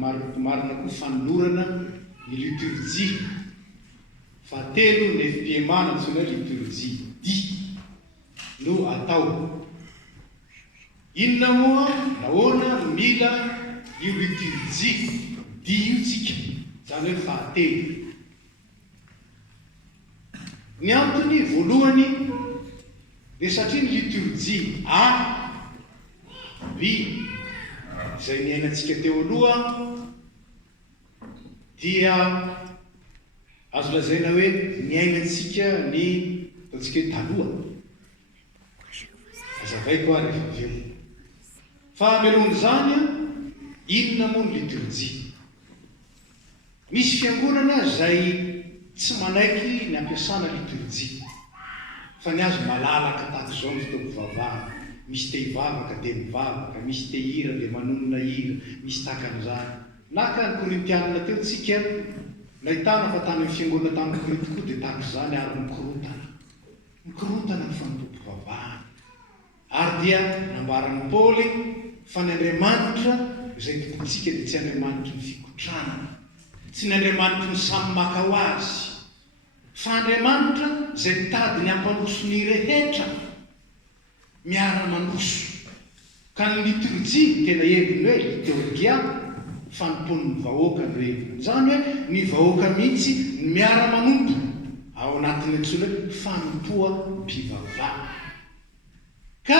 marina koa fanonorana ny liturgie. Fahatelo ny FPMA antsoina liturgie dia no atao. Inona moa nahoana mila io liturgie dia io tsika, zany hoe fahatelo. Ny antony voalohany dia satria ny liturgie B izay niainantsika teo aloha dia azo lazaina hoe niainantsika ny ataontsika hoe taloha. Azavaiko ary efa aveo. Fa melohany inona moa ny liturgie? Misy fiangonana izay tsy manaiky ny ampiasana liturgie, fa ny azo malalaka tahaka izao ny fotoam-pivavahana. Misy te hivavaka dia mivavaka, misy te hira dia manonona hira, misy tahakan'izany. Naka ny korintianina teo tsika, nahitana fa tany amin'ny fiangonana tamin'ny Korinty koa dia tahaka izany ary mikorontana ny fanotom-pivavahana. Ary dia nambaran'i Paoly fa ny Andriamanitra izay tokontsika dia tsy Andriamanitra ny fikotranana, tsy ny Andriamanitra ny samy maka ho azy, fa Andriamanitra izay mitady ny ampanoso ny rehetra miara-manoso. Ka ny liturgie tena heviny hoe liturgia, fanompon'ny vahoaka no heviny. Zany hoe ny vahoaka mihitsy miara-manompo ao anatin'ny antsoina hoe fanompoam-pivavahana. Ka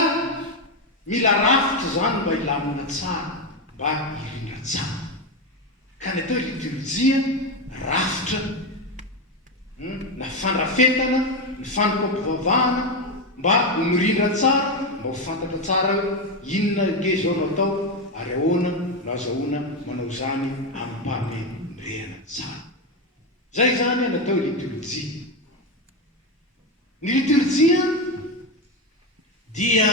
mila rafitra zany mba hilamina tsara, mba hirindra tsara. Ka ny atao liturgia rafitra, na fandrafetana, ny fanompam-pivavahana mba ho mirindra tsara, mba ho fantatra tsara hoe inona ge zao no atao ary ahoana no azahoana manao izany amin'ny mpahamendrehana tsara. Zay zany natao liturgie. Ny liturgie dia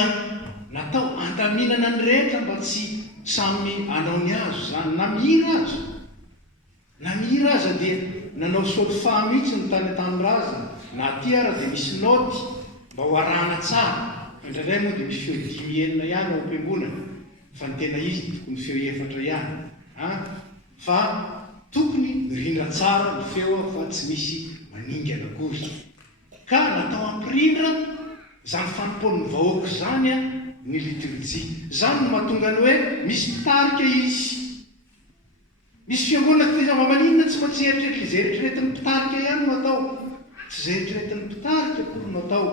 natao andaminana ny rehetra mba tsy samy anao ny azo zany, na mihira aza dia nanao solfa mihitsy ny tany an-tanindrazana, na aty ara dia misy noty mba ho arahana tsara. Indraindray moa dia misy feo 10 ihany ao am-piangonana, fa ny tena izy tokony feo 4 ihany. Fa tokony mirindra tsara ny feo fa tsy misy maningana kosa. Ka natao ampirindra zany fanompon'ny vahoaka zany ny liturgie. Zany no mahatonga ny hoe misy mpitarika izy. Misy fiangonana fitezama-maninona tsy maintsy eritreritry izay eritreretin'ny mpitarika ihany no atao, tsy izay eritreretin'ny mpitarika koa no atao,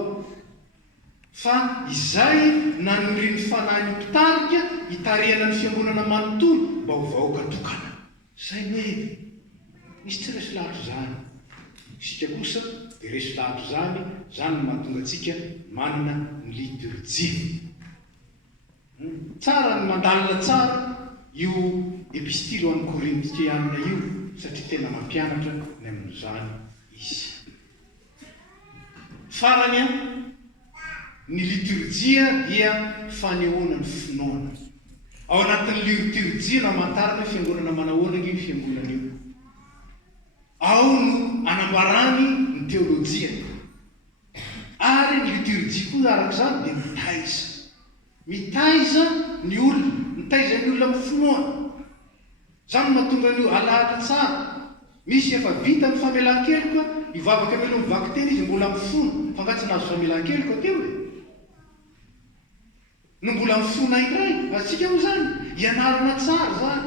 fa izay nanorian'ny fanahin'ny mpitarika hitarihana ny fiangonana manontolo mba ho vahoaka tokana. Zay no hoe misy tsy resy lahatra zany. Isika kosa dia resy lahatra zany, zany no mahatonga antsika manana ny liturgie. Tsara ny mandalina tsara io epistily ho an'ny Korintianina io, satria tena mampianatra ny amin'izany izy. Farany ny liturgie dia fanehoana ny finoana. Ao anatin'ny liturgie no hamantarana fiangonana manahoana io fiangonana io. Ao no anambarany ny teolojia. Ary ny liturgie koa arak'izany dia mitaiza ny olona, mitaiza ny olona amin'ny finoana. Zany mahatonga ny alahatra tsara. Misy efa vita ny famelan-keloka, hivavaka melo mivaky tena izy mbola mifono, fa ngatsy nazo famelan-keloka teo e. No mbola mifona indray, atsika moa zany ianarana tsara zany,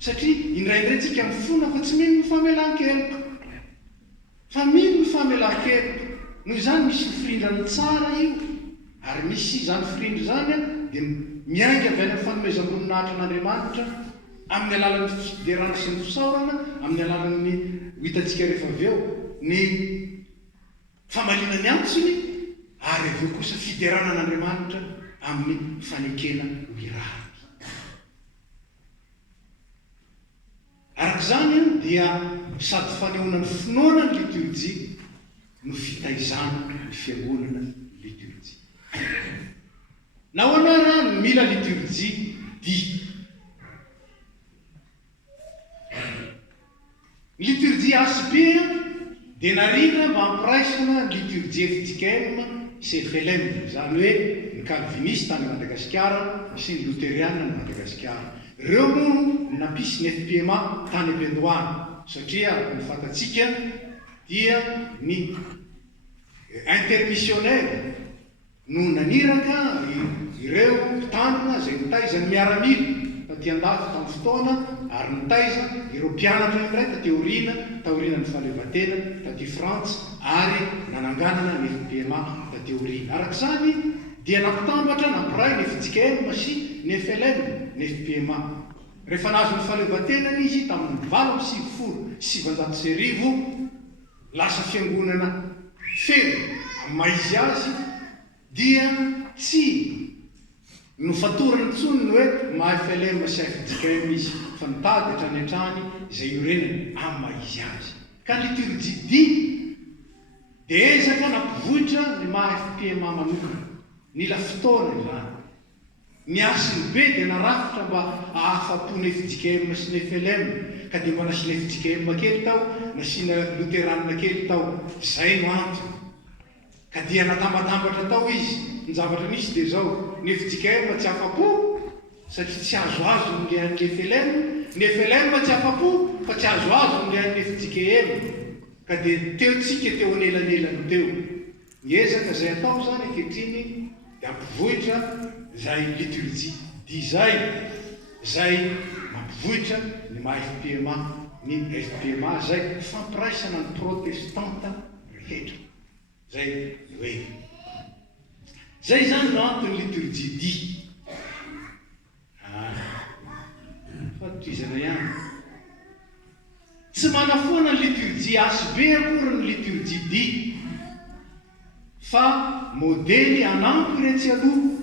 satria indraindray tsika mifona fa tsy mino ny famelan-keloka, fa mino ny famelan-keloka. Noho izany misy firindrany tsara io, ary misy zany firindra zany dia miainga avy any amin'ny fanomezam-boninahitra an'Andriamanitra amin'ny alalan'ny fiderana sy ny fisaorana, amin'ny alalan'ny hitantsika rehefa avy eo ny famalinany antsony, ary avy eo kosa fiderana an'Andriamanitra amin'ny fanekena ho irahany. Arak'izany dia sady fanehoana ny finoana ny liturgie no fitaizana ny fiangonana liturgie. Nahoana raha mila liturgie dia ny liturgie ASB dia narina mba hampiraisana ny liturgie FTKM CFLM, zany hoe ny calviniste any Madagasikara sy ny luthérienne any Madagasikara. reo moa nampisy ny FPMA tany am-piandohana satria ny fantatsika dia ny intermissionnaire no naniraka ireo mpitandrina zay nitaizany miaramila taty andafy tamin'ny fotoana ary nitaiza ireo mpianatra iray taoriana ny fahaleovatena taty France ary nananganana ny FPMA taty aoriana. Arak'izany dia nampitambatra nampiray ny FJKM sy ny FLM ny FPMA. Rehefa nazo ny fahaleovatenany izy tamin'ny 790 lasa fiangonana feno maizy azy dia tsy nofatorany tsony hoe ma-FLM sy FJKM izy fa nitady hatrany hatrany izay iorenany amin'ny maizy azy. Ka liturgie dia ezaka nampivohitra ny ma-FPMA manokana nila fotoana izany. Niasiny be dia narafitra mba ahafapony FJKM sy ny FLM ka dia mba nasiana FJKM kely tao, nasiana luteranina kely tao. Zay no antony. Ka dia natambatambatra tao izy. Ny zavatra misy dia zao, ny FJKM tsy afapo satria tsy azoazo ny lehan'ny FLM, ny FLM tsy afapo fa tsy azoazo ny lehan'ny FJKM. Ka dia teotsika teo anelanelany teo. Niezaka zay atao zany ankehitriny dia ampivohitra zay liturgie zay mampivohitra ny ma-FPMA, ny FPMA zay fampiraisana ny protestanta rehetra. Zay hoe zay zany no antony liturgie fatotizana ihany. Tsy manafoana ny liturgie ASB akory ny liturgie fa modely anampy iretsy aloha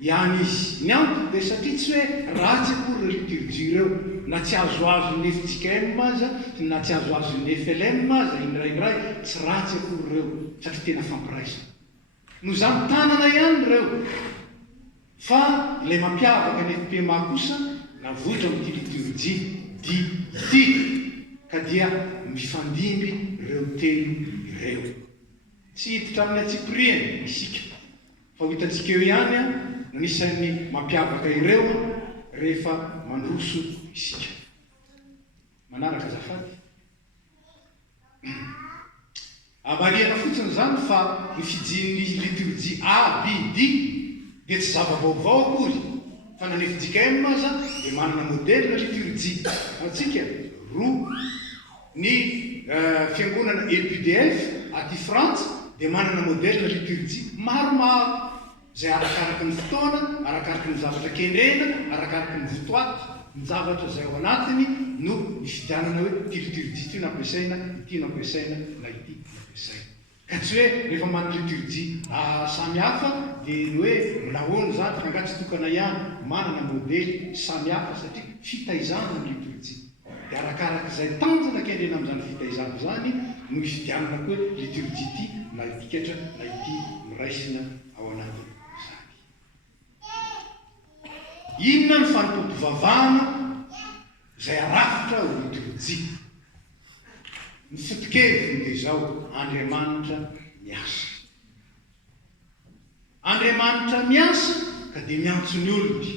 ihany izy. Ny antony dia satria tsy hoe ratsy akory ny liturgie ireo, na tsy azoazo ny FJKM aza na tsy azoazo ny FLM aza indraindray, tsy ratsy akory ireo satria tena fampiraisana. No zany tanana ihany reo fa ilay mampiavaka ny FPMA kosa navohitra amin'ity liturgie ity ka dia mifandimby ireo telo ireo. Tsy hiditra amin'ny atsipiriany isika fa ho hitantsika eo ihany anisan'ny mampiavaka ireo rehefa mandroso isika. Manaraka azafady. Amariana fotsiny zany fa ny fijin'ny liturgie A, B, D dia tsy zava-baovao akory fa na ny FJKM aza dia manana modèle na liturgie. Antsika roa ny fiangonana EPDF aty France dia manana modèle na liturgie maromaro zay arakaraky ny fotoana, arakaraky ny zavatra kendrena, arakaraky ny votoaty, ny zavatra zay ao anatiny no nifidianana hoe ty liturgie ty nampiasaina, ity nampiasaina na ity nampiasaina. Ka tsy hoe rehefa manana liturgie samy hafa dia ny hoe milahoany zany fa angatsy tokana ihany, manana modely samy hafa satria fitaizana ny liturgie. Dia arakaraky izay tanjona kendrena amin'izany fitaizana zany no hifidianana koa liturgie ity na ity ketra na ity miraisina ao anatiny. Inona ny fanompoam-pivavahana zay arafitra ho liturgie? Ny fotokeviny dia zao, Andriamanitra miasa. Andriamanitra miasa ka dia miantso ny olony.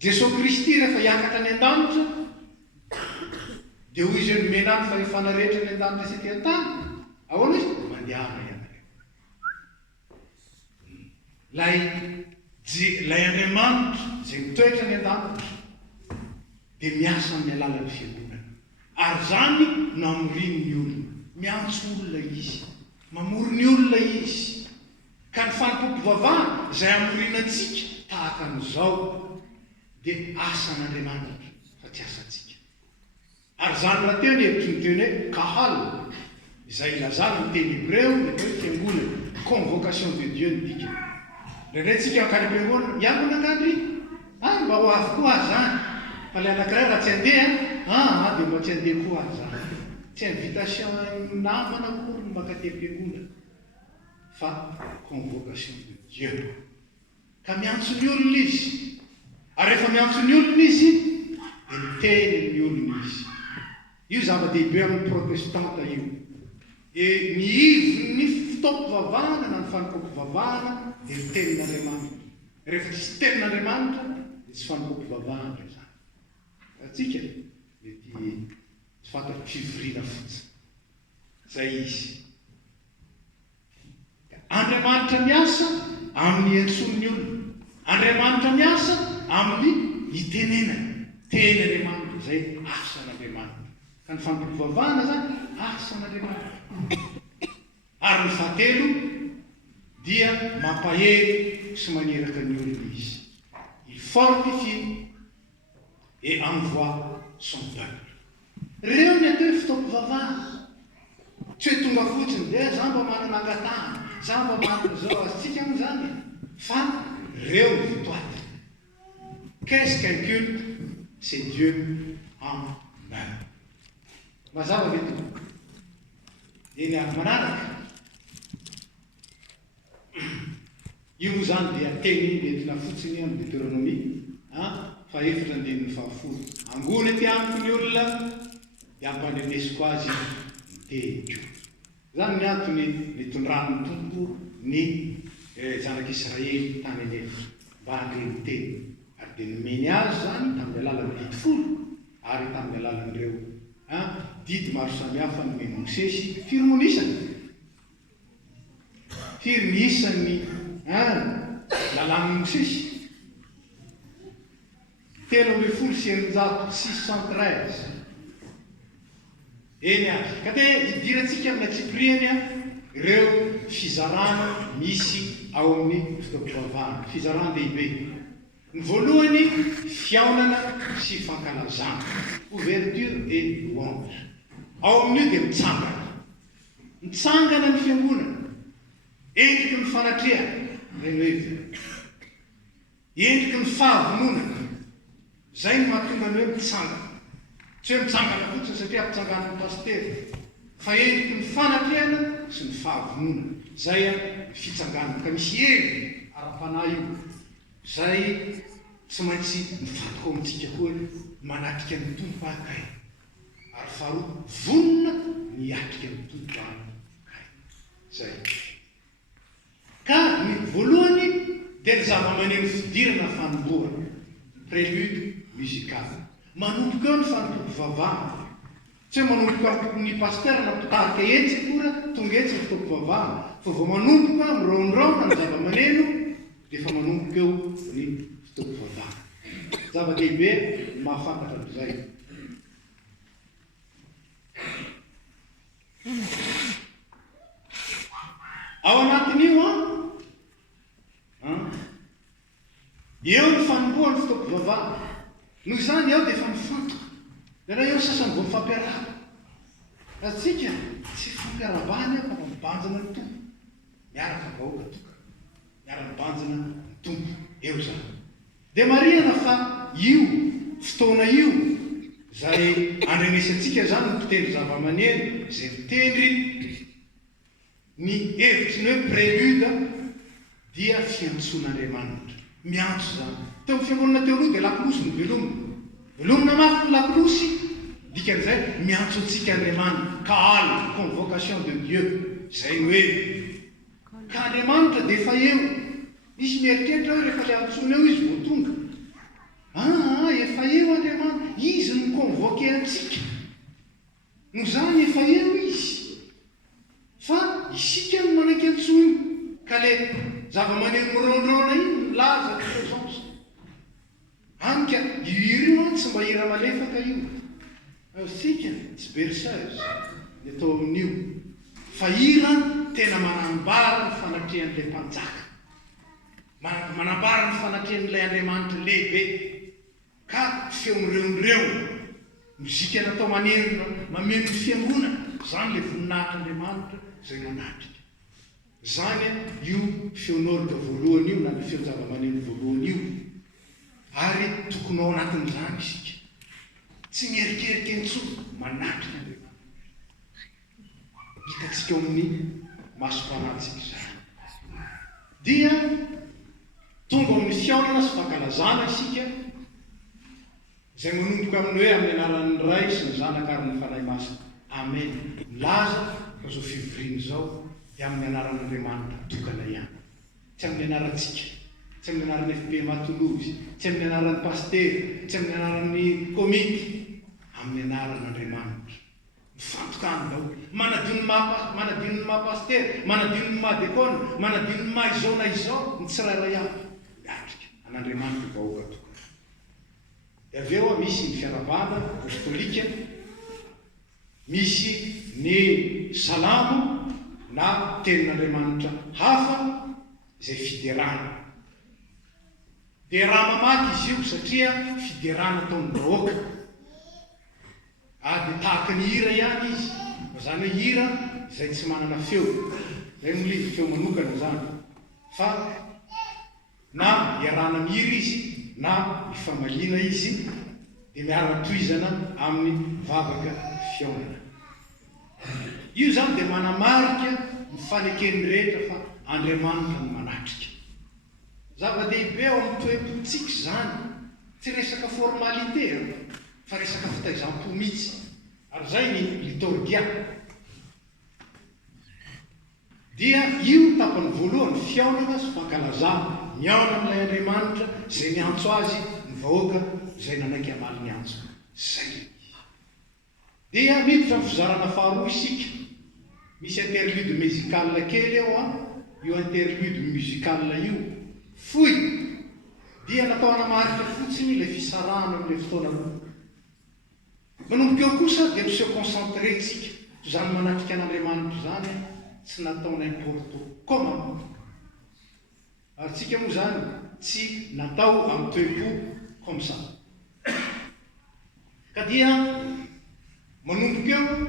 Jesosy Kristy rehefa hiakatra any an-danitra dia hoy izy ny menany fa efana rehetra ny an-danitra sy ty an-tany. Ahoana izy? Mandehana ihany. Lay Andriamanitra zay mitoetra ny an-danitra dia miasa amin'ny alalan'ny fiangonana. Ary zany no amoriny ny olona. Miantso olona izy, mamory ny olona izy. Ka ny fanompoam-pivavahana zay amorinantsika tahaka an'izao dia asan'Andriamanitra fa tsy asantsika. Ary zany raha teo ny hevitry ny teny hoe kahal izay ilazana ny teny hébreu ny hoe fiangonana, convocation de Dieu ny dika. Rehetratsika ankany am-piangonana miangona angandry mba ho avy koa azy zany. Fa ilay anankiray raha tsy handeha dia mba tsy handeha koa azy zany. Tsy invitation namana akory mba ka te-piangonana fa convocation de Dieu. Ka miantso ny olona izy. Ary rehefa miantso ny olona izy dia miteny ny olona izy. Io zava-dehibe amin'ny protestanta io. Ny ivony fotoam-pivavahana na ny fanompoam-pivavahana dia ny tenin'Andriamanitra. Rehefa tsy tenin'Andriamanitra dia tsy fanompom-pivavahana zany. Atsika mety tsy fantako fivoriana fotsiny zay izy. Andriamanitra miasa amin'ny iantson'ny olona. Andriamanitra miasa amin'ny itenenana. Ten'Andriamanitra zay asan'Andriamanitra. Ka ny fanompom-pivavahana zany asan'Andriamanitra. Ary ny fahatelo dia mampahery sy maneraka ny olona izy. Il fortifie et envoie son peuple. Reo ny atao fitaom-pivavahana. Tsy hoe tonga fotsiny dia za mba manana angatahana, za mba manana zao azitsika moa zany. Fa reo mitoaty. Qu'est-ce qu'un culte? C'est Dieu en œuvre. Mazava ve tompoko? Eny avy manaraka. Io zany dia teny nentina fotsiny amin'ny Deutéronomie fa efatra andininy fahafolo. Angony ty amiko ny olona dia ampanenesiko azy ny teny. Zany ny antony nitondran'ny tompo ny zanak'Israely tany anefy mba handreny teny. Ary dia nomeny azy zany tamin'ny alalan'ny didy folo ary tamin'ny alalan'ireo didy maro samihafa nomeny Mosesy firy moa nisany. Firy nisan'ny lalàn'ny Mosesy 13,613 eny avy. Ka te hidirantsika amin'ny atsipriany ireo fizarana misy ao amin'ny fitaom-pivavahana, fizarana lehibe. Ny voalohany fiaonana sy fankalazana, ouverture et louange. Ao amin'io dia mitsangana ny fiangonana, endriky ny fanatrehana, endriky ny fahavononana. Zay ny mahatonga ny hoe mitsangana. Tsy hoe mitsangana fotsiny satria ampitsangan'ny pastery, fa endriky ny fanatrehana sy ny fahavononana. Zay fitsangana. Ka misy hery ara-panahy io. Zay tsy maintsy mifatoko amintsika koa manatrika ny tompo akay. Ary faharoa vonona miatrika ny tompo akay. Zay. Ka ny voalohany dia ny zava-maneno fidirana fanombohana, prélude musical. Manomboka eo ny fanompom-pivavahana. Tsy hoe manomboka ny pasteur nampitarika etsy kora tonga etsy ny fitaom-pivavahana. Fa vao manomboka mirondraona ny zava-maneno dia efa manomboka eo ny fitaom-pivavahana. Zava-dehibe mahafantatra amin'izay. Ao anatin'io eo ny fanombohana ny fitaom-pivavahana. Noho izany ao dia efa mifantoka. Dia raha eo sasany vao mifampiarahaba. Atsika tsy fampiarabany fa mibanjana ny tompo. Miaraka vahoaka toka. Miara-mibanjana ny tompo. Eo zany. Dia marihana fa io fotoana io zay andrenesantsika zany ny mpitendry zava-maneno zay mitendry ny hevitsy ny hoe prélude dia fiantson'Andriamanitra. Miantso zany. Teo amin'ny fiangonana teo aloha dia lakolosy ny velomina. Velomina mafy ny lakolosy, dikan'izay miantso antsika Andriamanitra. Kaal, convocation de Dieu. Zay hoe ka Andriamanitra dia efa eo. Misy mieritreritra hoe rehefa le antsoina eo izy vao tonga. Efa eo Andriamanitra. Izy no convoqué antsika. Noho zany efa eo izy. Fa isika no manaiky antsoina. Ka le zava-maneno mirondraona iny milaza présence. Anka io io tsy mba hira malefaka io. Sika tsy berceuse ny atao amin'io. Fa hira tena manambara ny fanatrehan'ilay mpanjaka. Manambara ny fanatrehan'ilay Andriamanitra lehibe. Ka feon'ireo mozika natao manerina mameno ny fiangonana. Zany le voninahitr'Andriamanitra zay manatrika. Zany io feon'orga voalohany io na ny feon-java-maneno voalohany io. Ary tokony ao anatin'izany isika. Tsy mierikerika intsony manatrika Andriamanitra. Hitatsika ao amin'ny masom-panahintsika izany. Dia tonga amin'ny fiaonana sy fankalazana isika. Zay manomboka amin'ny hoe amin'ny anaran'ny Ray sy ny Zanaka ary ny Fanahy Masina. Amen. Milaza fa zao fivoriana zao dia amin'ny anaran'Andriamanitra tokana ihany. Tsy amin'ny anarantsika. tsy amin'ny anaran'ny FB matolozy, tsy amin'ny anaran'ny pastery, tsy amin'ny anaran'ny komity, amin'ny anaran'Andriamanitra. Mifantoka dao, manadino ny maha-pastery, manadino ny maha-dekona, manadino ny maha izao na izao, ny tsirairay avy miatrika an'Andriamanitra vahoaka toka. Dia avy eo misy ny fiaravana apostolika, misy ny salamo na tenin'Andriamanitra hafa izay fiderana. Dia raha mamaky izy io satria fiderana ataon'ny vahoaka. Dia tahaka ny hira ihany izy, zany hoe hira izay tsy manana feo, zay molivy feo manokana zany, fa na iarana mihira izy na ifamaliana izy dia miara-toizana amin'ny vavaka fiaonana. Io zany dia manamarika ny fanekeny rehetra fa Andriamanitra no manatrika. Zava-dehibe ao amin'ny toe-pontsika zany, tsy resaka formalité fa resaka fitaizam-po mihitsy. Ary zay ny litorgia. Dia io tapany voalohany fiaonana sy fankalazana, miaona amin'ilay Andriamanitra izay niantso azy, ny vahoaka izay nanaiky amaly ny antso. Zay. Dia miditra amin'ny fizarana faharoa isika. Misy interlude musical kely eo io interlude musical io. Foy. Dia natao hanamarika fotsiny ilay fisarahana amin'ilay fotoana aloha. Manomboka eo kosa dia miseho concentré tsika. Zany manatrika an'Andriamanitra zany tsy natao n'importe comment. Ary tsika moa zany tsy natao amin'ny toe-po comme ça. Ka dia manomboka eo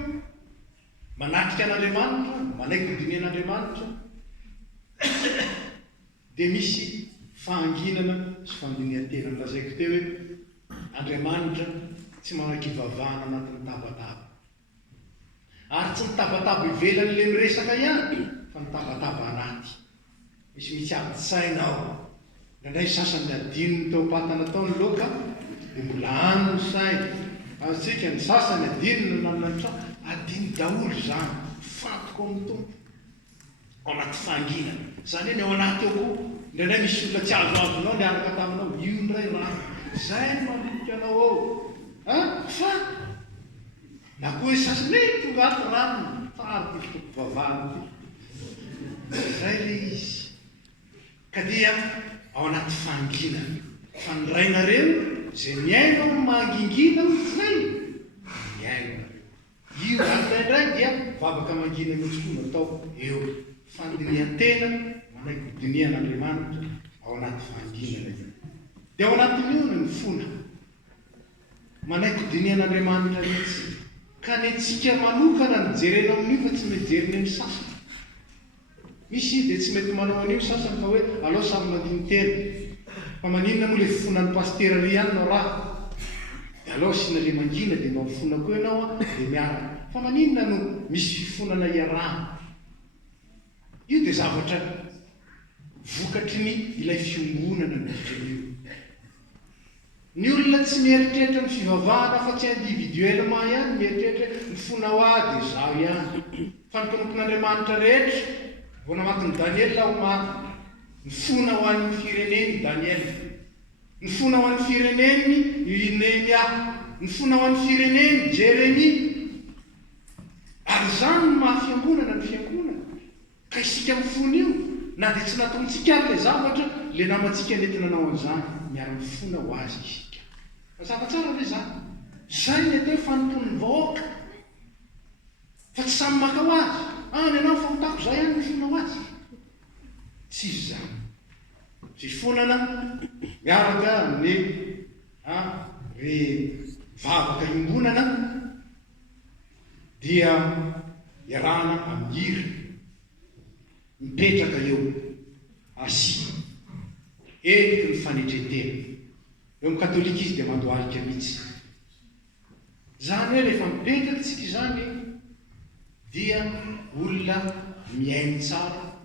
manatrika an'Andriamanitra, manaiky ny dinian'Andriamanitra, dia misy fahanginana sy fandinian-tena nilazaiko teo hoe Andriamanitra tsy manaiky ivavahana anatin'ny tabataba. Ary tsy nitabataba ivelan'ilay miresaka ihany, fa nitabataba anaty. Misy mitsabo-tsaina ao. Nandray sasany adinony teo patana tao ny loka, dia mbola ano ny saina. Atsika ny sasany adinony nanantrano, adiny daholo zany, fantoko amin'ny tompo. Ao anaty fahanginana. Zany hoe ny ao anaty eo koa, ndraindray misy olona tsy azo azonao niaraka taminao, io ndray rano. Zay manomboka anao ao. Fa na koa hoe sasany tonga aty ranony, fary ty fitoko vavahana ty. Zay le izy. Ka dia ao anaty fahanginana. Fa nirainareo zay miaina ao mangingina zay. Miaina. Io andraindray dia vavaka mangina mihitsy koa natao eo. Fandinian-tena manaiky dinian'Andriamanitra ao anaty fahanginana io. Dia ao anatin'io ny fona. Manaiky dinian'Andriamanitra mihitsy. Ka ny antsika manokana nijerena amin'io fa tsy mijerena ny sasany. Misy dia tsy mety manao an'io sasany fa hoe alao samy mandiny tena. Fa maninona moa le fonan'ny pastera ihany no raha. Dia alao sina le mangina dia mba mifona koa ianao dia miaraka. Fa maninona no misy fifonana iarahana. Io dia zavatra vokatry ny ilay fiangonana miditra io. Ny olona tsy mieritreritra ny fivavahana fa tsy individuellement ihany mieritreritra ny fona ho dia zaho ihany. Fa ny tompon'Andriamanitra rehetra, vao namaky ny Daniel ho marina. Ny fona ho an'ny fireneny Daniel. Ny fona ho an'ny fireneny Nehemia. Ny fona ho an'ny fireneny Jeremia. Ary zany ny mahafiangonana ny fiangonana. Ka isika mifona io, na dia tsy nataontsika ary le zavatra, le namantsika nentina nanao an'izany, miara-mifona ho azy isika. Mazava tsara ve zany? Zay ny atao fanompon'ny vahoaka. Fa tsy samy maka ho azy. Ny anao fahotako zay ihany mifona ho azy. Tsy zany. Fifonana miaraka amin'ny vavaka iangonana dia iarahana amin'ny hira. Mipetraka eo asi eriky ny fanetretena. Eo amin'ny katolika izy dia mandohalika mihitsy. Zany hoe rehefa mipetraka tsika zany dia olona miainy tsara,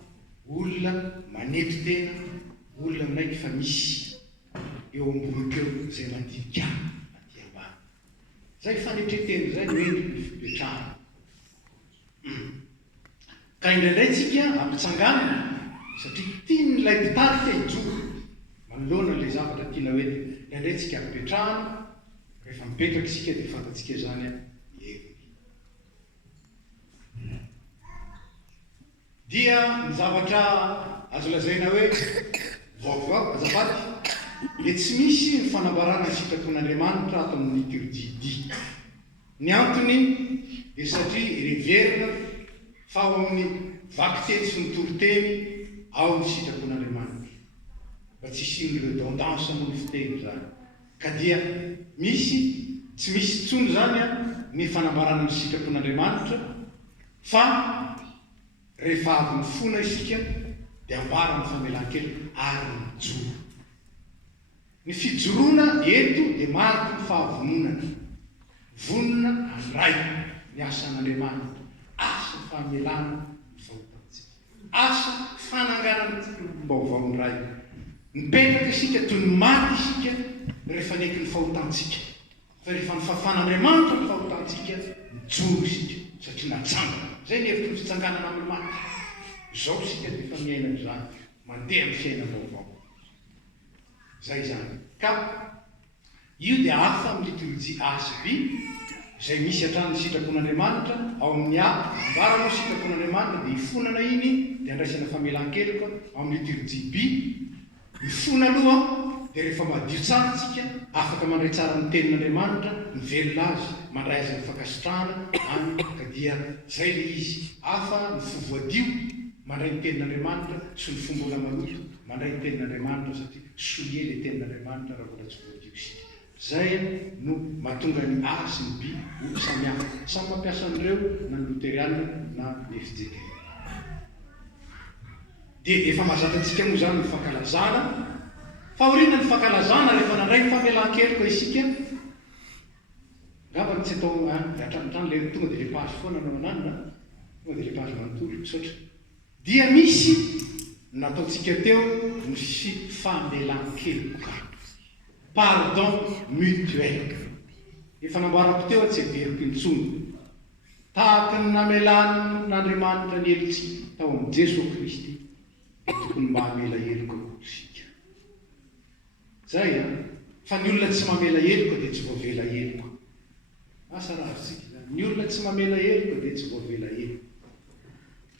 olona manety tena, olona minaiky fa misy eo ambony keo zay mandinika aty ambany. Zay fanetretena zay no endriky ny fipetrahana. Ka indraindray tsika ampitsanganana satria tian'ilay mpitarika ijoro. anoloana le zavatra tiana hoe nandretsika mipetrahana rehefa mipetraka isika dia fantatsika zany a heviny dia ny zavatra azo lazaina hoe vaovao azafady dia tsy misy ny fanambarana ny sitrapon'Andriamanitra ato amin'ny liturgie ny antony dia satria reverina fa ao amin'ny vakiteny sy ny toriteny ao ny sitrapon'Andriamanitra fa tsy isiny redondance moa ny fiteny zany ka dia misy tsy misy tsony zany a ny fanambarana ny sitrapon'Andriamanitra fa rehefa avy ny fona isika dia ambara ny famelan-kely ary mijoro ny fijoroana eto dia mariky ny fahavononana vonona andray ny asan'Andriamanitra asa famelana ny fahotantsika asa fananganana mbaovao ndray mipetraka isika toy ny maty isika rehefa neky ny fahotantsika fa rehefa ny fahafan'Andriamanitra ny fahotantsika mijoro isika satria natsangana zay ny hevitry ny fitsanganana amin'ny maty zao isika dia efa miaina zany mandeha amin'ny fiaina vaovao zay zany ka io dia hafa amin'ny liturgie ASB izay misy hatrany sitrapon'Andriamanitra ao amin'ny ambaranao sitrapon'Andriamanitra dia hifonana iny dia andraisana famelan-keloka ao amin'ny liturgie B mifona aloha dia rehefa madio tsara tsika afaka mandray tsara ny tenin'Andriamanitra mivelona azy mandray azy ny fankasitrahana any ka dia zay le izy hafa ny fovoadio mandray ny tenin'Andriamanitra sy ny fombola maloto mandray ny tenin'Andriamanitra satria solie le tenin'Andriamanitra raha vola tsy voadio isika zay no mahatonga ny A sy ny B ho samihafa samy mampiasa an'ireo na ny loteriana na ny FJK dia efa mahazantatsika moa zany ny fankalazana fahoriana ny fankalazana rehefa nandray ny famelan-keloka isika ngamba tsy atao atranotrano le tonga dia le page foana anao anany na tonga dia le page manontolo misaotra dia misy nataontsika teo ny famelan-keloka pardon mutuel efa nambarako teo tsy averiko intsony tahaka ny namelan'Andriamanitra ny helotsika tao amin'ny Jesosy Kristy tokony mba hamela heloka isika zay a fa ny olona tsy mamela heloka dia tsy voavela heloka asa raha sika zany ny olona tsy mamela heloka dia tsy voavela heloka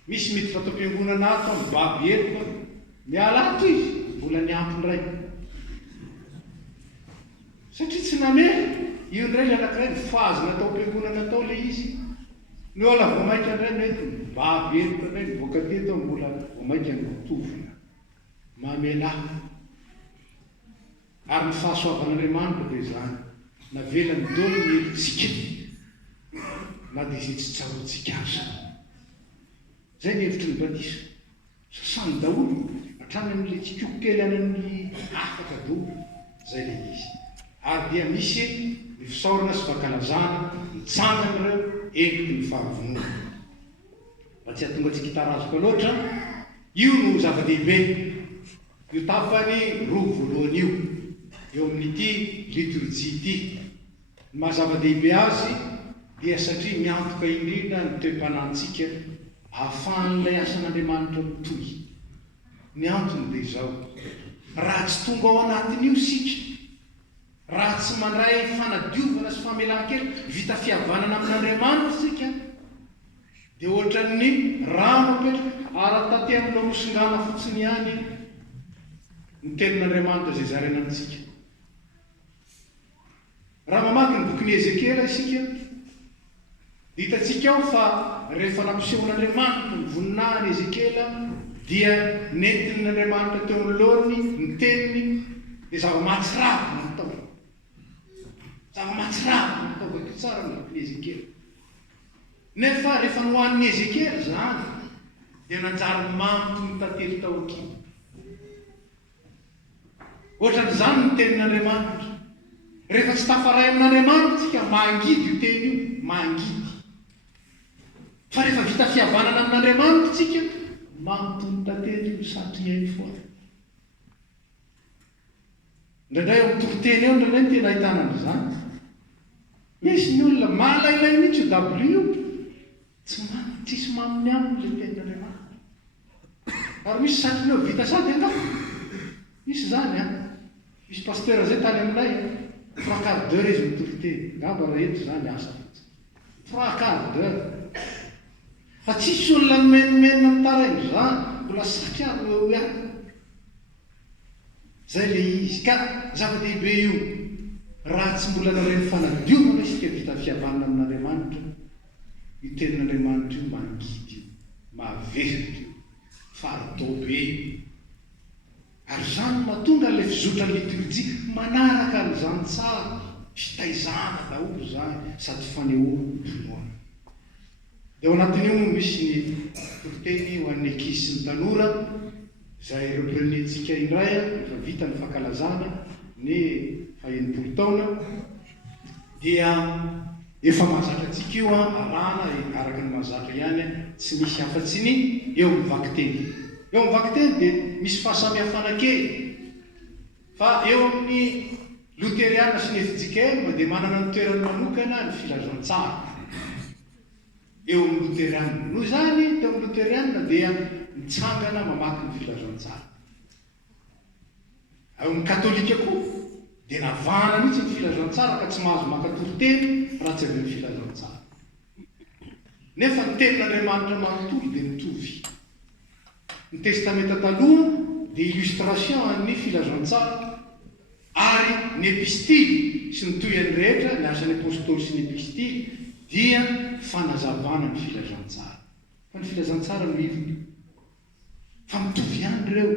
misy miditra ato am-piangonana ato mibaby heloka miala ato izy mbola ny ampondray satria tsy namela io ndray le anankiray ny fazona atao am-piangonana atao le izy ny ola voamaika ndray mety mibaby heloka ndray mivoaka teto mbola voamaika ny tovona mamela ary ny fahasoavan'Andriamanitra dia zany navela ny dolo ny helotsika na dia izay tsy tsaroantsika aza zay ny hevitry ny batisa sasany daholo hatrany amin'le tsikoko kely any amin'ny afaka daholo zay le izy ary dia misy ny fisaorana sy fankalazana mitsangana ireo entiky ny fahavonona mba tsy hahatonga tsika hitarazoko loatra io no zava-dehibe io tapany roa voalohany io eo amin'ity liturgie ity ny mahazava-dehibe azy dia satria miantoka indrindra ny toe-panantsika ahafahan'ilay asan'Andriamanitra mitohy ny antony dia zao raha tsy tonga ao anatin'io sika raha tsy mandray fanadiovana sy famelan-kely vita fihavanana amin'Andriamanitra sika dia ohatran'ny rano apetraka ary taty amin'ny nosongana fotsiny ihany ny tenin'Andriamanitra zay zarena antsika raha mamaky ny bokin'i Ezekela isika dia hitatsika ao fa rehefa nampisehon'Andriamanitra ny voninahiny Ezekela dia nentin'Andriamanitra teo anoloany ny teniny dia zava-mahatsiravy no natao zava-mahatsiravy no natao vaiko tsara ny bokin'i Ezekela nefa rehefa nohan'ny Ezekela zany dia nanjary manto ny tantely tao aky ohatran'izany ny tenin'Andriamanitra rehefa tsy tafaray amin'Andriamanitra tsika mangidy io teny io mangidy fa rehefa vita fihavanana amin'Andriamanitra tsika manto ny tantely io satriainy foana indraindray ao toriteny eo indraindray ny tena ahitana an'izany misy ny olona malailay mihitsy io w io tsisy maminy aminy le tenin'Andriamanitra ary misy satriny eo vita sady anga misy zany a misy pasteur zay tany aminay 3 quart d'heure izy mitorite ngamba raha eto zany asa 3 quart d'heure fa tsisy olona menomenina mitarainy zany mbola satria eo ihany zay le izy ka zava-dehibe io raha tsy mbola nareny fanadiovana isika vita fihavanana amin'Andriamanitra io tenin'Andriamanitra io mangidy io mahavesaky io faritobe ary zany mahatonga ilay fizotra liturjia manaraka an'izany tsara fitaizana daholo zany sady fanehoana. Dia ao anatin'io misy ny toriteny ho an'ny ankizy sy ny tanora izay reprenentsika indray efa vita ny fankalazana ny faha-20 taona dia efa mahazatra antsika io arahana araka ny mahazatra ihany tsy misy afa-tsy ny eo mivaky teny. Eo mivaky teny dia misy fahasamihafana kely fa eo amin'ny loteriana sy ny FJKM dia manana ny toerany manokana ny filazantsara eo amin'ny loteriana. Noho izany teo amin'ny loteriana dia mitsangana mamaky ny filazantsara. Ao amin'ny katolika koa dia navahana mihitsy ny filazantsara ka tsy mahazo makatory-teny raha tsy avy ny filazantsara. Nefa ny tenin'Andriamanitra manontolo dia mitovy. Ny testamenta taloha dia illustration an'ny filazantsara ary ny epistily sy ny toyany rehetra ny asan'ny apôstôly sy ny epistily dia fanazavana ny filazantsara. Fa ny filazantsara no ivony fa mitovy ihany ireo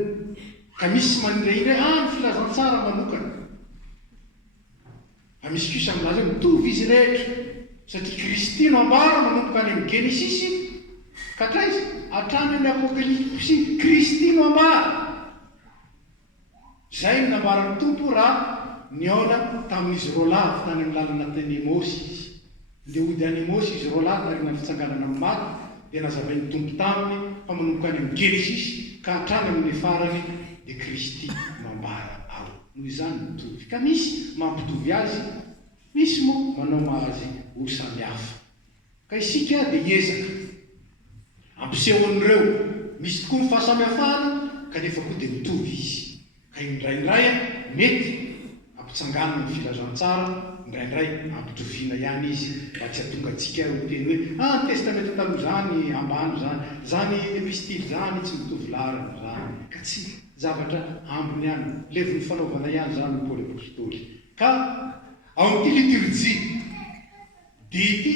ka misy manindray ny filazantsara manokana fa misy kosa milaza mitovy izy rehetra satria Kristy no ambara manomboka any amin'ny Genesisy ka hatraiza hatrany amin'ny Apokalypsy Kristy no ambara. Zay no nambaran'ny tompo raha niaona tamin'izy roalavo tany amin'ny lalana teny Emôsy izy dia ody any Emôsy izy roalavo narina fitsanganana amin'ny maty dia nazavain'ny tompo taminy fa manomboka any amin'ny Genesisy ka hatrany amin'ny farany dia Kristy no ambara ao. Noho izany mitovy ka misy mampitovy azy misy moa manao mahazy ho samihafa ka isika dia hiezaka ampisehoan'ireo misy tokoa ny fahasamihafana kanefa koa dia mitovy izy ka indraindray mety ampitsanganana ny filazantsara indraindray ampitoviana ihany izy mba tsy hatonga antsika ho teny hoe ny testamenta taloha zany ambany zany epistily zany tsy mitovy larana zany ka tsy zavatra ambony ihany levon'ny fanaovana ihany zany ny Paoly apôstôly. Ka ao amin'ity liturjia dia ity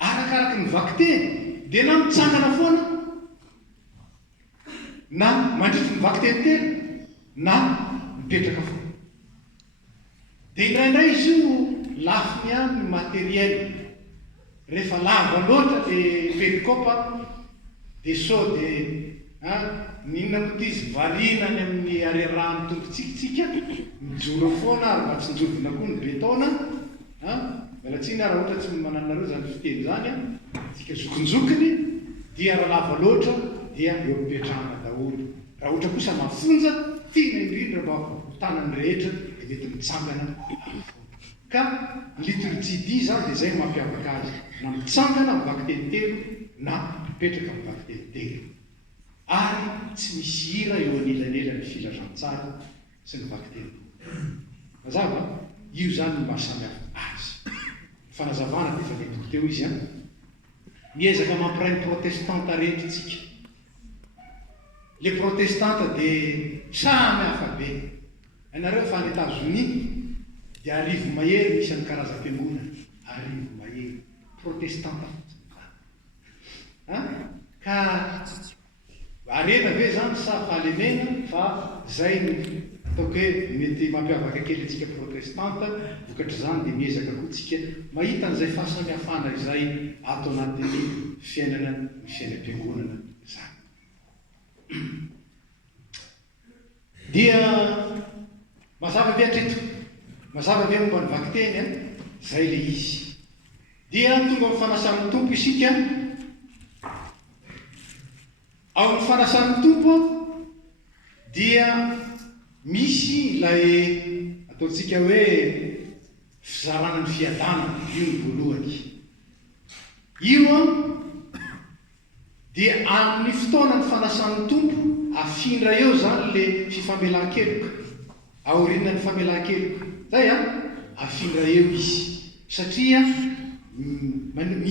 arakaraky ny vaky teny dia na mitsangana foana na mandritry ny vaky teny tena na mipetraka foana. Dia indraindray izy io lafiny ihany ny materiel rehefa lava loatra dia perikopa dia sao dia ninona moa izy valinany amin'ny arerahany tompontsika mijoro foana ary mba tsy njovina koa ny betona mialatsiny raha ohatra tsy mananareo zany fiteny zany tsika zokonjokiny dia raha lava loatra dia eo mipetrahana daholo. Raha ohatra kosa mafonja tiana indrindra mba tanany rehetra dia mety mitsangana ka ny liturjia dia zany dia zay mampiavaka azy na mitsangana mivaky tenitelo na mipetraka mivaky tenitelo ary tsy misy hira eo anilanelany filazantsara sy ny vaky teny. Mazava io zany no mahasamihafa azy. Fanazavana dia efa netiko teo izy miezaka mampiray ny protestanta rehetra tsika. Le protestanta dia samy hafa be. Ianareo fa any États-Unis dia arivo mahery misy any karazam-piangonana arivo mahery protestanta ka arena ve zany sa fahalemena fa zay no ataoko hoe mety mampiavaka kely antsika protestanta vokatry zany dia miezaka koa tsika mahita an'izay fahasamihafana izay ato anatin'ny fiainana ny fiainam-piangonana zany. Dia mazava be hatreto mazava be momba ny vaky teny zay le izy dia tonga amin'ny fanasan'ny tompo isika. Ao amin'ny fanasan'ny tompo dia misy ilay ataontsika hoe fizarana ny fiadanana io ny voalohany. Io dia amin'ny fotoana ny fanasan'ny tompo afindra eo zany le fifamelan-keloka aoriana ny famelan-keloka zay a afindra eo izy satria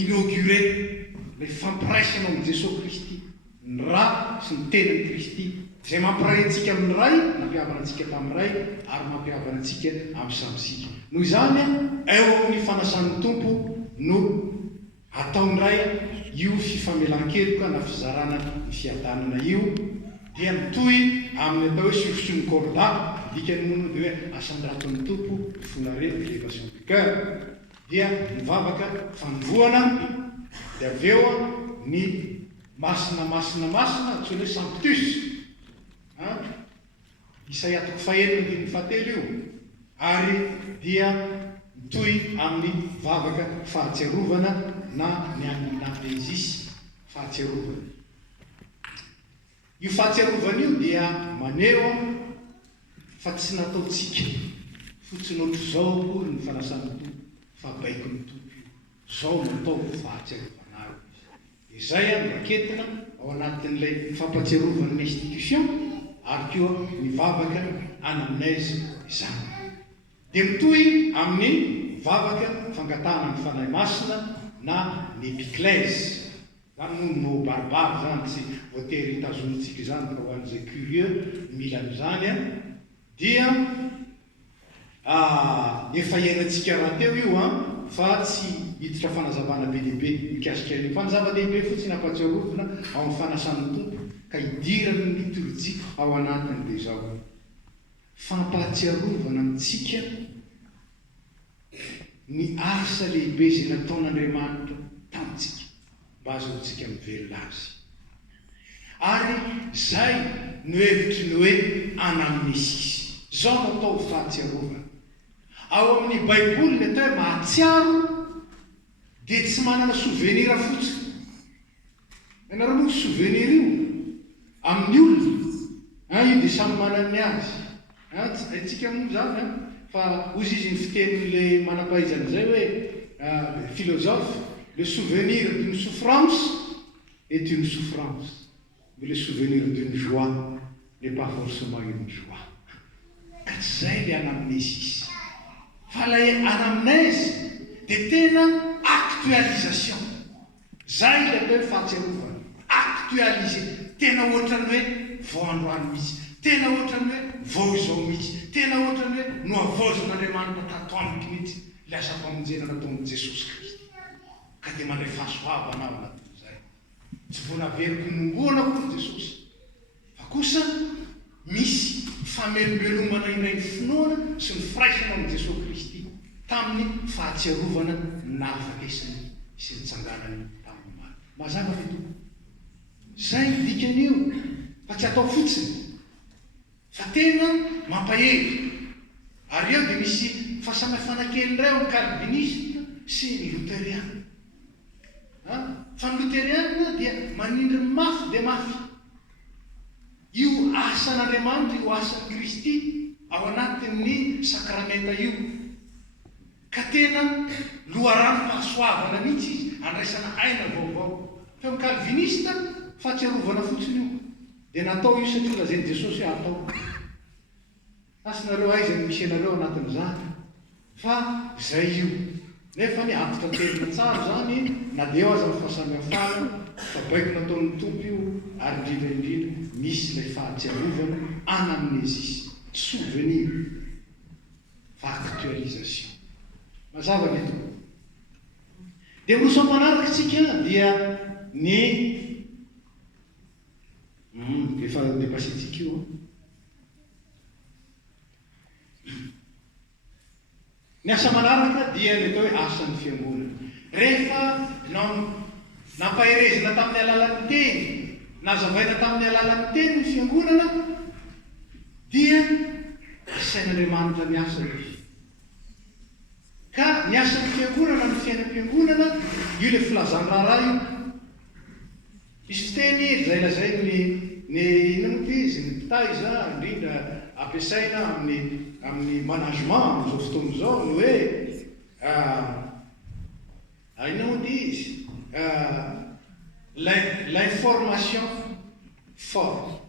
inauguré le fampiraisana amin'ny Jesosy Kristy ny ra sy ny tenany Kristy zay mampiray antsika amin'ny ray mampiavana antsika tamin'ny ray ary mampiavana antsika amin'ny samysika noho izany eo amin'ny fanasan'ny tompo no ataony ray io fifamelan-keloka na fizarana ny fiadanana io dia mitohy amin'ny atao hoe sursuny corda dikany mono dia hoe asandraton'ny tompo fonare élévation du cœur dia mivavaka fandroana dia avy eo ny masina antsoina hoe sanctus Isaia toko fahenina ny fahatelo io ary dia mitohy amin'ny vavaka fahatsiarovana na ny anapezisy fahatsiarovana. Io fahatsiarovana io dia maneho fa tsy nataotsika fotsiny ohatry zao akory ny fanasan'ny tompo fa baiko ny tompo io zao natao fahatsiarovana azy izay a miraketina ao anatin'ilay fampatsiarovan'ny institution ary koa mivavaka anamnèse izany dia mitohy amin'ny vavaka fangatana ny fanahy masina na ny epiclèse zany mono barbare zany tsy voatery hitazonitsika zany ka ho an'izay curieux mila an'izany a dia efa iainantsika raha teo io a fa tsy hiditra fanazavana be dehibe mikasika ny fanazava-dehibe fotsiny ampatsiarovana ao amin'ny fanasan'ny tompo ka hidirana ny liturjia ao anatiny dia zao fampatsiarovana amintsika ny asa lehibe zay nataon'Andriamanitra tamintsika mba azotsika mivelona azy ary zay no hevitry ny hoe anamnesisy zao natao fahatsiarovana ao amin'ny baiboly ny atao hoe mahatsiaro dia tsy manana souvenir fotsiny ianareo moa souvenir io amin'ny olona io dia samy manany azy tsika moa zany fa ozy izy ny fitenin'le manam-pahizana zay hoe philosophe le souvenir d'une souffrance est une souffrance mais le souvenir d'une joie n'est pas forcément une joie ka tsy zay le anamnesisy fa lay anamnèse dia tena actualisation zay le atao hoe fahatsiarovana actualiser tena ohatrany hoe vao androany mihitsy tena ohatrany hoe vao izao mihitsy tena ohatrany hoe no avozon'Andriamanitra tato amiko mihitsy le asa-pamonjena nataon'i Jesosy Kristy ka dia mandray fahasoavana ao anatin'izay tsy voanaveriko nomboana koa Jesosy fa kosa misy famelombelomana indray ny finoana sy ny firaisana amin'i Jesosy Kristy tamin'ny fahatsiarovana navakesany sy nitsanganany tamin'ny maly mazava fe toko zay dikan'io fa tsy atao fotsiny fa tena mampahelo ary eo dia misy fahasamihafana kely indray ao ny calviniste sy ny luthériana fa ny luthériana dia manindry mafy dia mafy io asan'Andriamanitra io asan'i Kristy ao anatin'ny sakramenta io ka tena loharano fahasoavana mihitsy izy andraisana aina vaovao fa ny calviniste fahatsiarovana fotsiny io dia natao io satria lazain'i Jesosy hoe atao asinareo aizany misy anareo anatin'izany fa zay io nefa ny antitra telina tsara zany na dia eo aza ny fahasamihafana fa baiko nataon'ny tompo io ary indrindraindrindra misy ilay fahatsiarovana anamnesisy souvenir fa actualisation mazava ny tompo dia miroso manaraka tsika dia ny efa depasitsika io ny asa manaraka dia ny atao hoe asan'ny fiangonana rehefa nampaherezina tamin'ny alalan'ny teny nazavaina tamin'ny alalan'ny teny ny fiangonana dia asain'Andriamanitra ny asa izy ka ny asan'ny fiangonana ny fiainam-piangonana io le filazan-draharaha io misy fiteny zay lazay ny inona ty izy ny pitaiza indrindra ampiasaina amin'ny management amin'izao fotoana izao no hoe inona ty izy l'information forte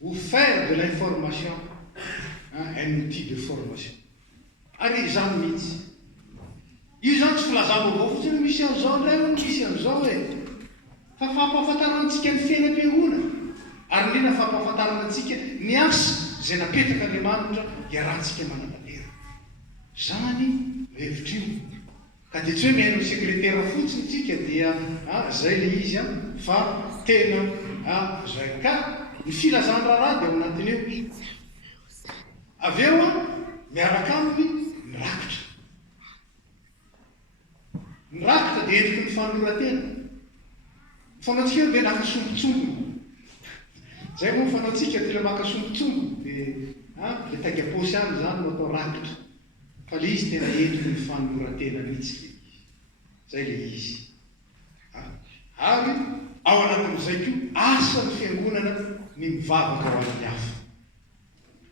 ou faire de l'information un outil de formation. Ary izany mihitsy. Io zany tsy filazana avao fotsiny misy an'izao indray misy an'izao hoe. Fa fampahafantarantsika ny fiainam-piangonana. Ary indrindra fampahafantarana antsika ny asa izay napetraka Andriamanitra iarahantsika mananantera. Zany hevitra io. Ka dia tsy hoe mihaino sekretera fotsiny tsika dia zay le izy fa tena zay. Ka ny filazana raharaha dia ao anatin'io. Avy eo miaraka aminy mirakitra. Mirakitra dia endriky ny fanoratena. Fanaontsika eo dia nakasombotsombo. Zay moa fanaontsika dia makasombotsombo dia le tagaposy any zany no atao rakitra. Fa le izy tena endriky ny fanoratena mihitsy. Zay le izy. Ary ao anatin'izay koa asa ny fiangonana ny mivavaka ho amin'ny hafa.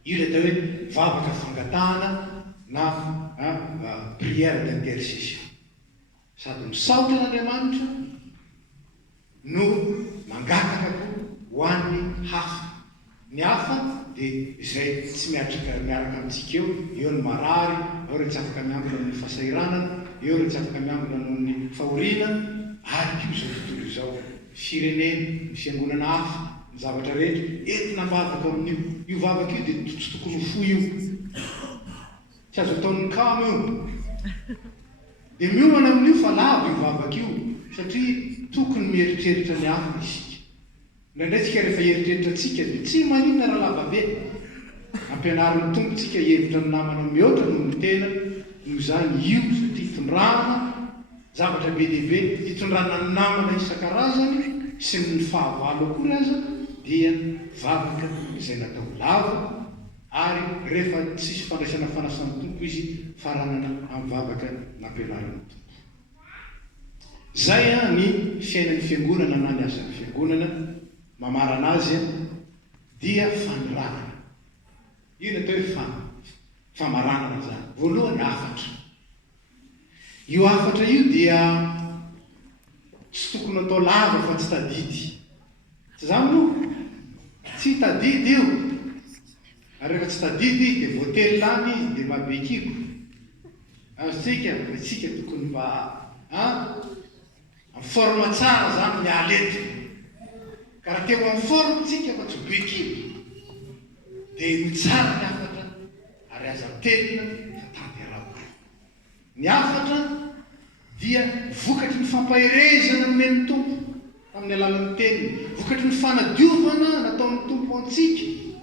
Io le atao hoe vavaka fangatahana na prière d'intercession. Sady misaotra n'Andriamanitra no mangataka ho an'ny hafa. Ny hafa dia izay tsy miaraka amintsika eo ny marary, eo re tsy afaka miambina amin'ny fasairanana, eo re tsy afaka miambina amin'ny fahoriana, ary io zao tontolo izao firenena, ny fiangonana hafa, ny zavatra rehetra, entina vavaka amin'io. Io vavaka io dia tsy tokony ho fo io. Tsy azo ataon'ny kamo io. Dia miomana amin'io fa lava io vavaka io, satria tokony mieritreritra ny hafa isika. Indraindray tsika rehefa eritreritra antsika dia tsy maninona raha lava be. Ampianarin'ny tompontsika hevitra ny namana mihoatra noho ny tena, noho izany io satria hitondrana zavatra be dia be, hitondrana ny namana isan-karazany sy ny fahavalo akory aza dia vavaka izay natao lava, ary rehefa tsisy fandraisana fanasan'ny tompo izy faranana amin'ny vavaka nampianarin'ny tompo. Zay ny fiainan'ny fiangonana na ny asan'ny fiangonana. Mamarana azy dia fanoranana. Io no atao hoe famaranana zany. Voalohany hafatra. Io hafatra io dia tsy tokony atao lava fa tsy tadidy. Tsy zany moa? Tsy tadidy io. Ary rehefa tsy tadidy dia voately lany izy dia mabekiko. Tsika tokony mba amin'ny forme tsara zany mialety. Ka raha teo amin'ny forme tsika fa tsy bekibo dia mitsara ny hafatra ary aza telina fa tanteraka. Ny hafatra dia vokatry ny fampaherezana nomen'ny tompo amin'ny alalan'ny teniny, vokatry ny fanadiovana nataon'ny tompo antsika,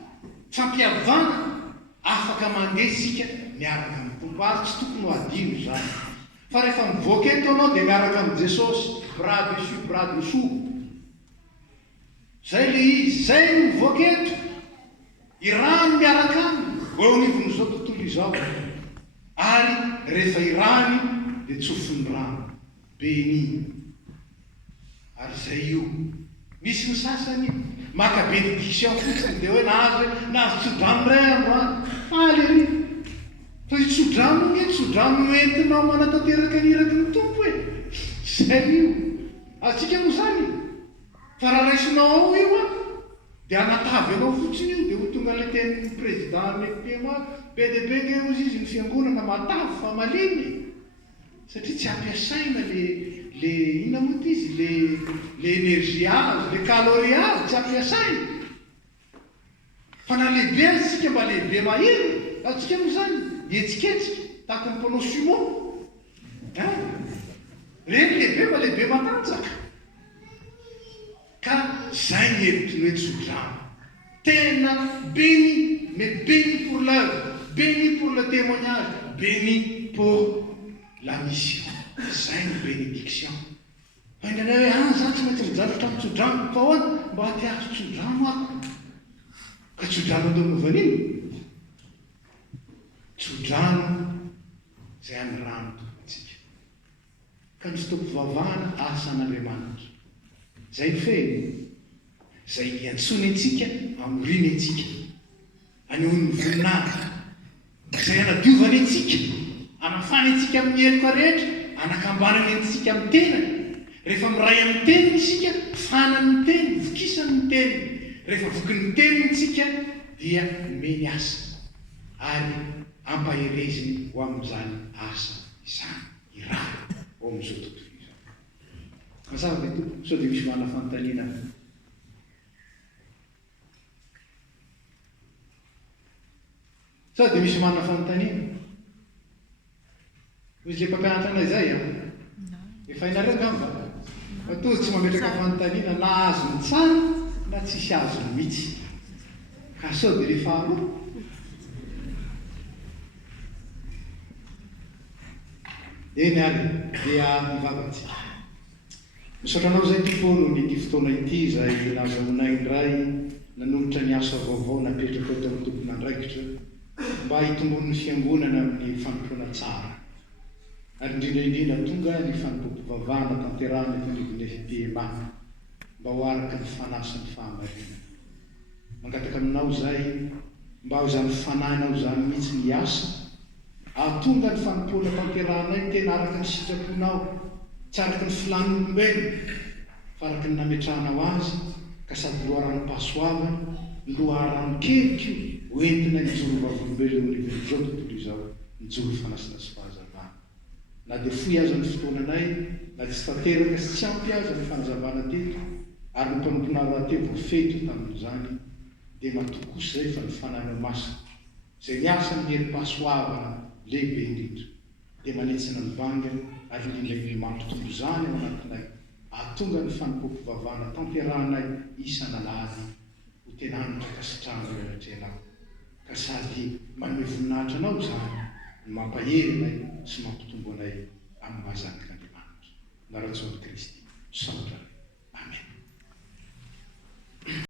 fampiavana afaka mandeha sika miaraka amin'ny tompo. Ary tsy tokony ho adino zany. Fa rehefa mivoaka eto anao dia miaraka amin'ny Jesosy, bras dessus bras dessous. Zay le izy, zay no mivoaka eto. Irany miaraka aminy, eo anivon'izao tontolo izao. Ary rehefa irany dia tsofin'ny rano, béni. Ary zay io. Misy ny sasany maka bénédiction fotsiny dia hoe nahazo tsodrano ray androany. Faly ery. Fa io tsodrano entinao manatanteraka ny iraky ny tompo e. Zay io. Atsika moa zany. Fa raha raisinao ao io dia anatavy anao fotsiny io dia ho tonga le tenin'ny président PMA be dia be ke ozy izy ny fiangonana matavy fa malemy. Satria tsy ampiasaina le inona moa ty izy le énergie azo, le calorie azo tsy ampiasaina. Fa na lehibe azy tsika mba lehibe mahery, atsika moa zany hietsiketsika tahaka ny mpanao sumo. Reny lehibe mba lehibe matanjaka. Ka zay ny hevitry ny hoe tsodrano. Tena béni, mais béni pour l'œuvre, béni pour le témoignage, béni pour la mission. Zay ny bénédiction. Fa indraindray hoe za tsy maintsy mijanatra amin'ny tsodrano fa ahoana mba hatiazo tsodrano ako. Ka tsodrano anaovana ino? Tsodrano zay amin'ny rano tompontsika. Ka ny fotoam-pivavahana asan'Andriamanitra. Zay feny, zay iantsony antsika, amoriny antsika, anehoan'ny voninahitra, zay anadiovany antsika, anafany antsika amin'ny heloka rehetra, anakambanany antsika amin'ny tenany. Rehefa miray amin'ny teniny isika, fanany ny teniny, vokisany ny teniny. Rehefa voky ny teniny isika, dia meny asa. ary ampahereziny ho amin'izany asa izany iraha ao amin'izao tontolo izao. Mazava ve tompo sao dia misy mana fanontaniana sao dia misy mana fanontaniana izy le mpampianatra anay izay efa hainareo ngamba matoa tsy mametraka fanontaniana na azo ny tsara na tsisy azo ny mihitsy ka sao dia rehefa aloha eny ary dia mivavatsika misaotranao zay tompono nyity fotoana ity izay nazahoanay indray nanolotra ny asa vaovao napetraka ao tamin'ny tompon'andraikitra mba hitombon'ny fiangonana amin'ny fanotroana tsara ary indrindraindrindra tonga ny fanompoam-pivavahana tanterahana efan'ivon'ny FPMA mba ho araka ny fanasany fahamarina mangataka aminao zay mba ho izany fanahinao zany mihitsy ny asa ahatonga ny fanompoana tanterahanay tena araka ny sitraponao tsy araky ny filan'olombelona fa araky ny nametrahanao azy ka sady loharano-pahasoavana loharano keliko hoentina nijorovavolombelona izao tontolo izao nijoro fanasina sy fahazavana na dia foy aza ny fotoananay na tsy tanteraka sy tsy ampy aza ny fanazavana teto ary ny mpanompoana rahateo voafeto tamin'izany dia matokosa zay fa ny fanahinao masina izay ny asa ny herim-pahasoavana lehibe indrindra dia manetsina ny bangana ary indrindra mampitombo zany ao anatinay ahatonga ny fanompoam-pivavahana tanterahanay isan'alahady ho tena anitra kasitrahana rehatrenao ka sady manome voninahitra anao zany ny mampahery anay sy mampitombo anay amin'ny mahazantik'Andriamanitra. Naratsoan'i Kristy saotra. Amen.